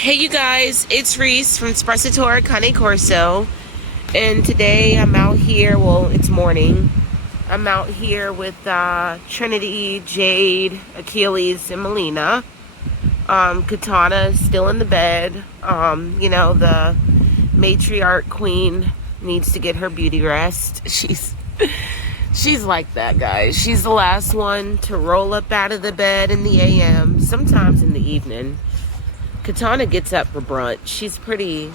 Hey you guys, it's Reese from Sprezzator Cane Corso, and today I'm out here, well it's morning, I'm out here with Trinity, Jade, Achilles, and Melina. Katana is still in the bed. The matriarch queen needs to get her beauty rest. She's like that, guys. She's the last one to roll up out of the bed in the AM, sometimes in the evening. Katana gets up for brunch. She's pretty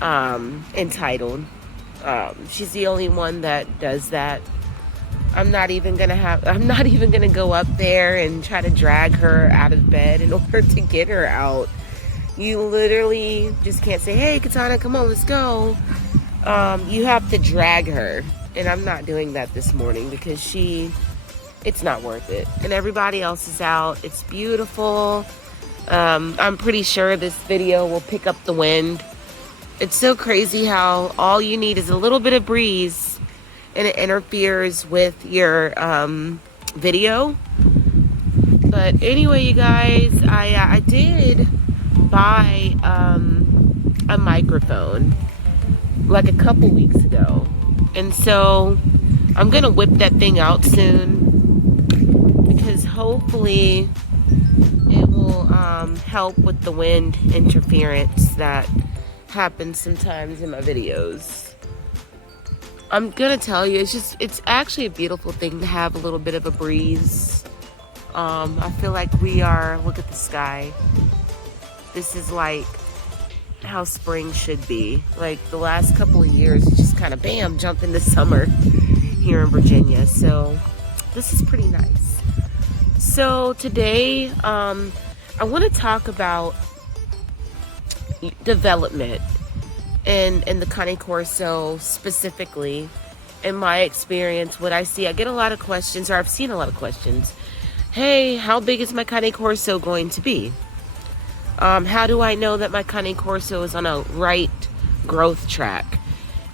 entitled. She's the only one that does that. I'm not even gonna go up there and try to drag her out of bed in order to get her out. You literally just can't say, "Hey Katana, come on, let's go." You have to drag her, and I'm not doing that this morning because it's not worth it. And everybody else is out. It's beautiful. I'm pretty sure this video will pick up the wind. It's so crazy how all you need is a little bit of breeze and it interferes with your video. But anyway, you guys, I did buy a microphone like a couple weeks ago, and so I'm gonna whip that thing out soon because hopefully it will help with the wind interference that happens sometimes in my videos. I'm gonna tell you, it's actually a beautiful thing to have a little bit of a breeze. I feel like look at the sky. This is like how spring should be. Like the last couple of years, it just kind of bam, jumped into summer here in Virginia. So this is pretty nice. So today, I want to talk about development and the Cane Corso specifically. In my experience, what I see, I get a lot of questions, or I've seen a lot of questions. Hey, how big is my Cane Corso going to be? How do I know that my Cane Corso is on a right growth track?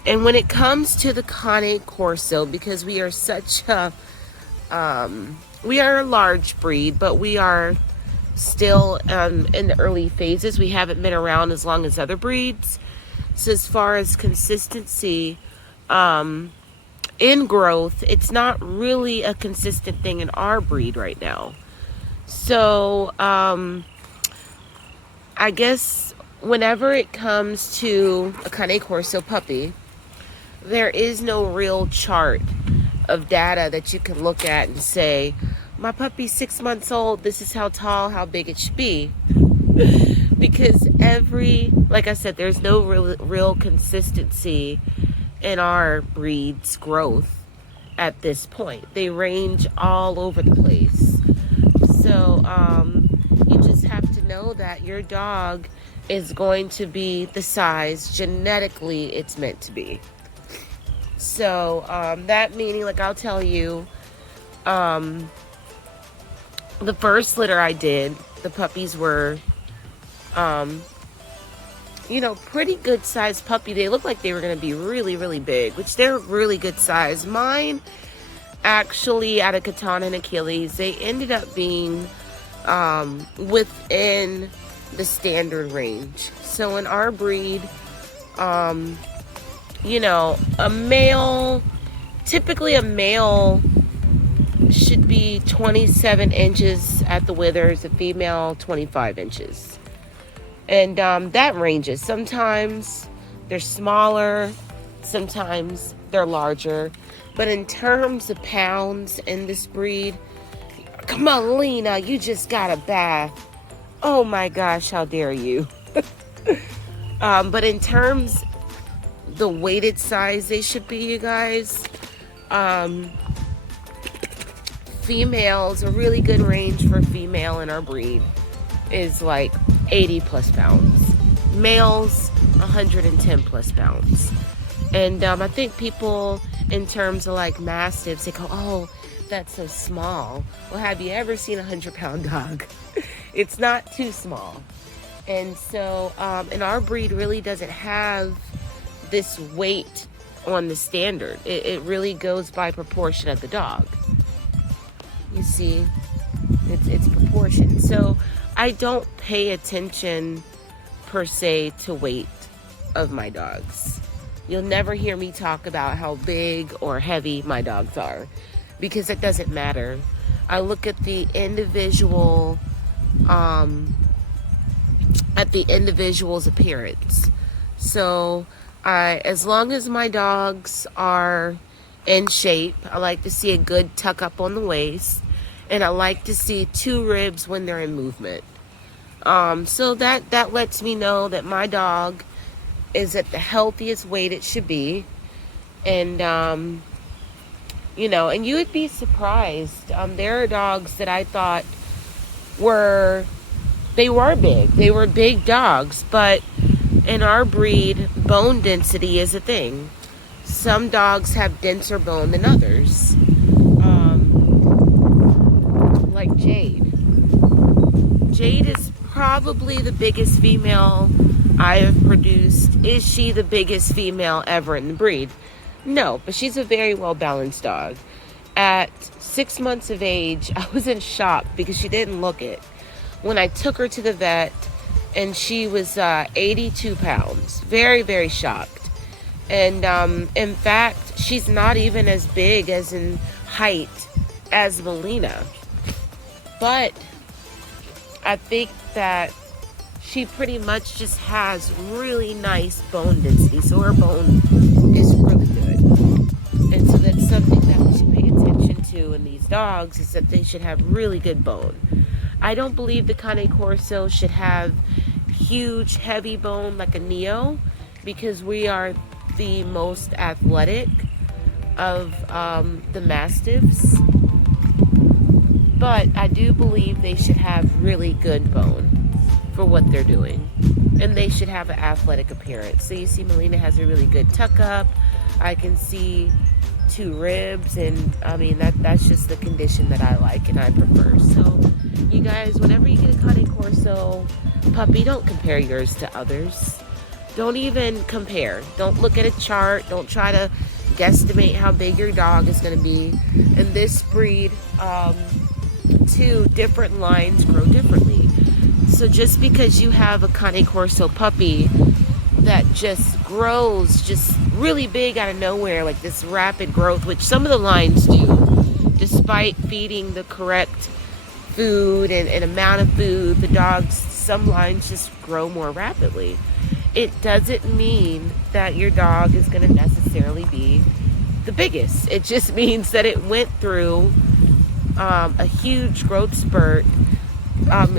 And when it comes to the Cane Corso, because we are such a we are a large breed, but we are still in the early phases. We haven't been around as long as other breeds. So as far as consistency in growth, it's not really a consistent thing in our breed right now. So I guess whenever it comes to a Cane Corso puppy, there is no real chart of data that you can look at and say, my puppy's 6 months old, this is how tall, how big it should be. Because like I said, there's no real consistency in our breed's growth at this point. They range all over the place. So you just have to know that your dog is going to be the size genetically it's meant to be. So that meaning, like I'll tell you, the first litter I did, the puppies were, pretty good sized puppy. They looked like they were going to be really, really big, which they're really good size. Mine, actually, out of Katana and Achilles, they ended up being within the standard range. So in our breed, typically a male should be 27 inches at the withers, a female 25 inches. And that ranges. Sometimes they're smaller, sometimes they're larger. But in terms of pounds in this breed, come on, Lena, you just got a bath. Oh my gosh, how dare you. But in terms the weighted size they should be, you guys, females, a really good range for a female in our breed is like 80 plus pounds. Males, 110 plus pounds. And I think people, in terms of like mastiffs, they go, oh, that's so small. Well, have you ever seen a 100-pound dog? It's not too small. And so, and our breed really doesn't have this weight on the standard. It really goes by proportion of the dog. You see, it's proportion. So I don't pay attention per se to weight of my dogs. You'll never hear me talk about how big or heavy my dogs are, because it doesn't matter. I look at the individual's appearance. So as long as my dogs are in shape, I like to see a good tuck up on the waist, and I like to see 2 ribs when they're in movement. So that lets me know that my dog is at the healthiest weight it should be. And and you would be surprised. There are dogs that I thought were big. They were big dogs, but in our breed, bone density is a thing. Some dogs have denser bone than others. Like Jade. Jade is probably the biggest female I have produced. Is she the biggest female ever in the breed? No, but she's a very well balanced dog. At 6 months of age, I was in shock because she didn't look it. When I took her to the vet, and she was 82 pounds. Very, very shocked. And in fact, she's not even as big as in height as Melina. But I think that she pretty much just has really nice bone density. So her bone is really good. And so that's something that we should pay attention to in these dogs, is that they should have really good bone. I don't believe the Cane Corso should have huge, heavy bone like a Neo, because we are the most athletic of the Mastiffs. But I do believe they should have really good bone for what they're doing. And they should have an athletic appearance. So you see Melina has a really good tuck up. I can see 2 ribs, and I mean that's just the condition that I like and I prefer. So you guys, whenever you get a Cane Corso puppy, don't compare yours to others. Don't even compare. Don't look at a chart. Don't try to guesstimate how big your dog is going to be. In this breed, 2 different lines grow differently. So just because you have a Cane Corso puppy that just grows just really big out of nowhere, like this rapid growth, which some of the lines do, despite feeding the correct food and amount of food, the dogs, some lines just grow more rapidly. It doesn't mean that your dog is going to necessarily be the biggest. It just means that it went through a huge growth spurt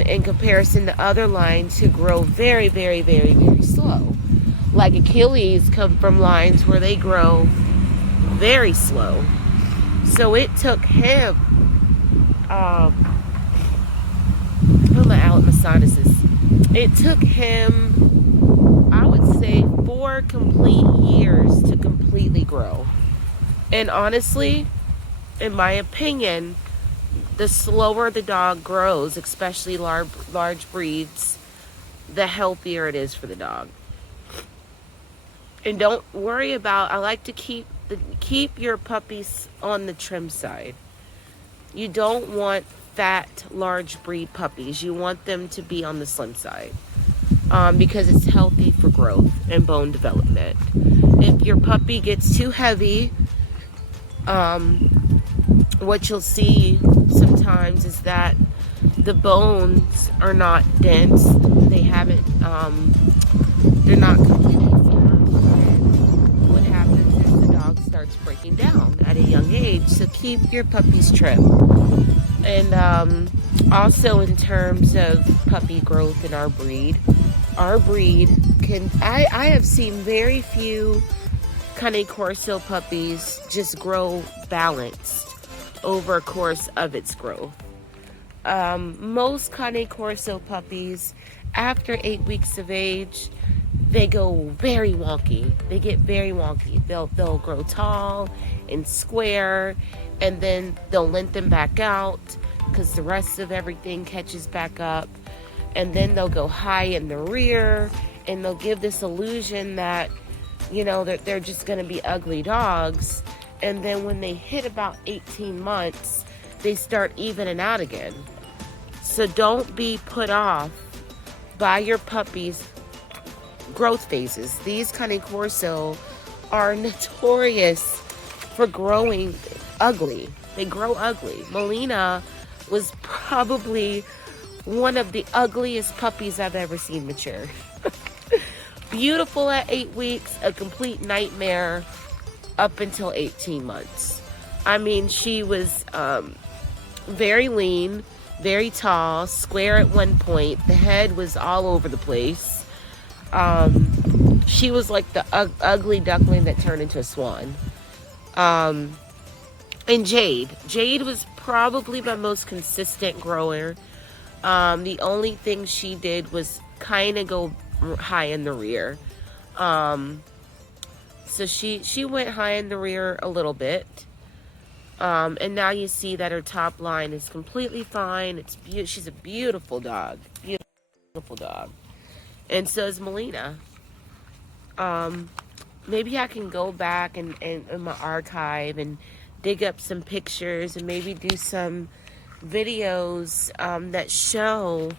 in comparison to other lines who grow very, very, very, very slow. Like Achilles come from lines where they grow very slow. So it took him, my sinuses. It took him, I would say, 4 complete years to completely grow. And honestly, in my opinion, the slower the dog grows, especially large breeds, the healthier it is for the dog. And don't worry about, I like to keep your puppies on the trim side. You don't want fat, large breed puppies. You want them to be on the slim side, because it's healthy for growth and bone development. If your puppy gets too heavy, what you'll see sometimes is that the bones are not dense. They haven't, they're not completely formed. And what happens is the dog starts breaking down at a young age. So keep your puppies trim. And also in terms of puppy growth in our breed can, I have seen very few Cane Corso puppies just grow balanced over a course of its growth. Most Cane Corso puppies, after 8 weeks of age, they go very wonky. They get very wonky. They'll grow tall and square, and then they'll lengthen back out because the rest of everything catches back up. And then they'll go high in the rear, and they'll give this illusion that, that they're just going to be ugly dogs. And then when they hit about 18 months, they start evening out again. So don't be put off by your puppy's growth phases. These Cane Corso are notorious for growing ugly. They grow ugly. Melina was probably one of the ugliest puppies I've ever seen mature. Beautiful at 8 weeks, a complete nightmare up until 18 months. I mean, she was very lean, very tall, square at one point. The head was all over the place. She was like the ugly duckling that turned into a swan. And Jade was probably my most consistent grower. The only thing she did was kind of go high in the rear. So she went high in the rear a little bit. And now you see that her top line is completely fine. She's a beautiful dog. Beautiful dog. And so is Melina. Maybe I can go back and in my archive and dig up some pictures and maybe do some videos that show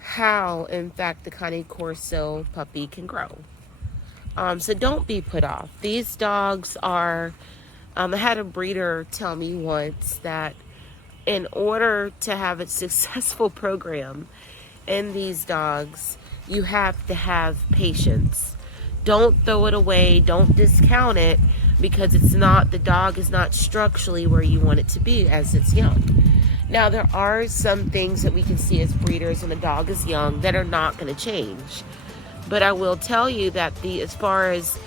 how, in fact, the Cane Corso puppy can grow. So don't be put off. These dogs are... I had a breeder tell me once that in order to have a successful program in these dogs, you have to have patience. Don't throw it away. Don't discount it because the dog is not structurally where you want it to be as it's young. Now, there are some things that we can see as breeders when the dog is young that are not going to change. But I will tell you that as far as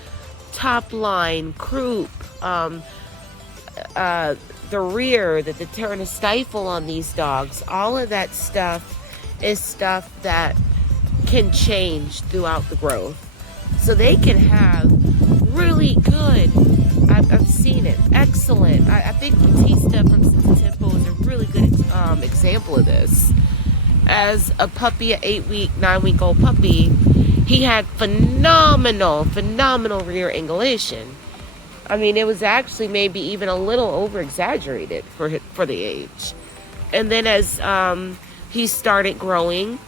top line, croup, the rear, the turn of stifle on these dogs, all of that stuff is stuff that can change throughout the growth. So they can have really good, I've seen it, excellent. I think Batista from Tempo is a really good example of this. As a puppy, an 8-week, 9-week-old puppy, he had phenomenal rear angulation. I mean, it was actually maybe even a little over-exaggerated for the age. And then as he started growing,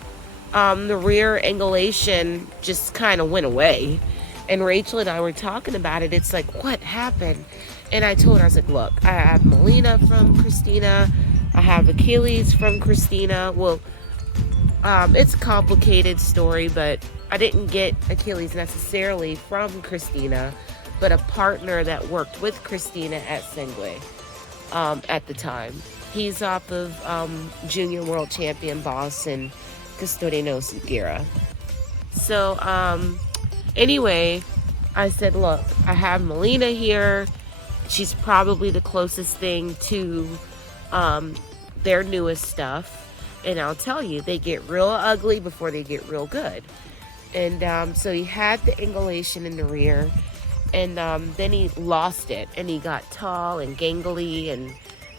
the rear angulation just kind of went away. And Rachel and I were talking about it. It's like, what happened? And I told her, I was like, look, I have Melina from Christina. I have Achilles from Christina. Well, it's a complicated story, but I didn't get Achilles necessarily from Christina, but a partner that worked with Christina at Sengue at the time. He's off of Junior World Champion Boss and Custodiano Sugira. So anyway, I said, look, I have Melina here. She's probably the closest thing to their newest stuff. And I'll tell you, they get real ugly before they get real good. And so he had the angulation in the rear. And then he lost it. And he got tall and gangly and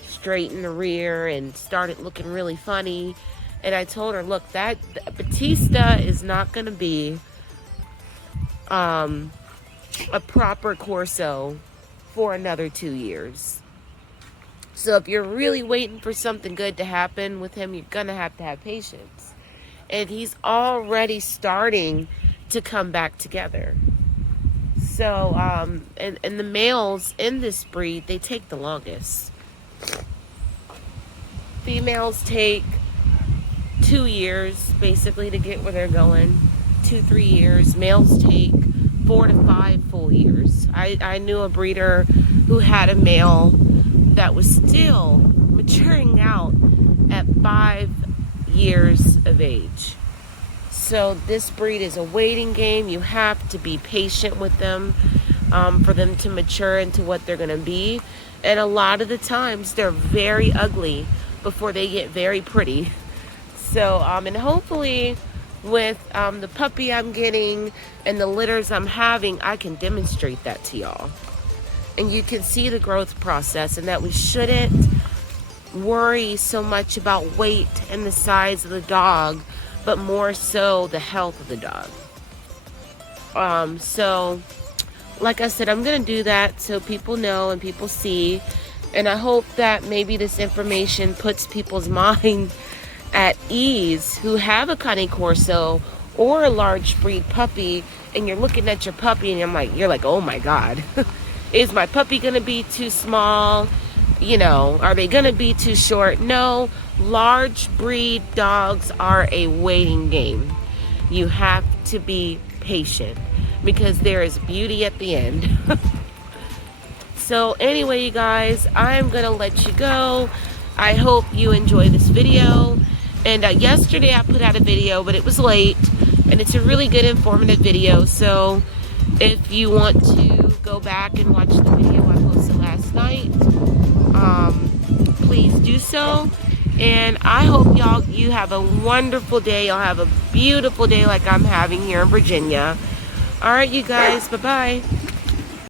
straight in the rear and started looking really funny. And I told her, look, that Batista is not going to be a proper Corso for another 2 years. So if you're really waiting for something good to happen with him, you're going to have patience. And he's already starting to come back together. So, and the males in this breed, they take the longest. Females take 2 years, basically, to get where they're going. 2-3 years. Males take 4 to 5 full years. I knew a breeder who had a male that was still maturing out at 5 years of age. So this breed is a waiting game. You have to be patient with them for them to mature into what they're going to be. And a lot of the times they're very ugly before they get very pretty. So, and hopefully with the puppy I'm getting and the litters I'm having, I can demonstrate that to y'all. And you can see the growth process, and that we shouldn't worry so much about weight and the size of the dog, but more so the health of the dog. So, like I said, I'm going to do that so people know and people see. And I hope that maybe this information puts people's mind at ease who have a Cane Corso or a large breed puppy, and you're looking at your puppy and you're like, oh my God, is my puppy gonna be too small? You know, are they gonna be too short? No, large breed dogs are a waiting game. You have to be patient because there is beauty at the end. So anyway, you guys, I'm gonna let you go. I hope you enjoy this video. And yesterday I put out a video, but it was late, and it's a really good informative video. So if you want to go back and watch the video I posted last night, please do so. And I hope you have a wonderful day. Y'all have a beautiful day like I'm having here in Virginia. All right, you guys, bye-bye.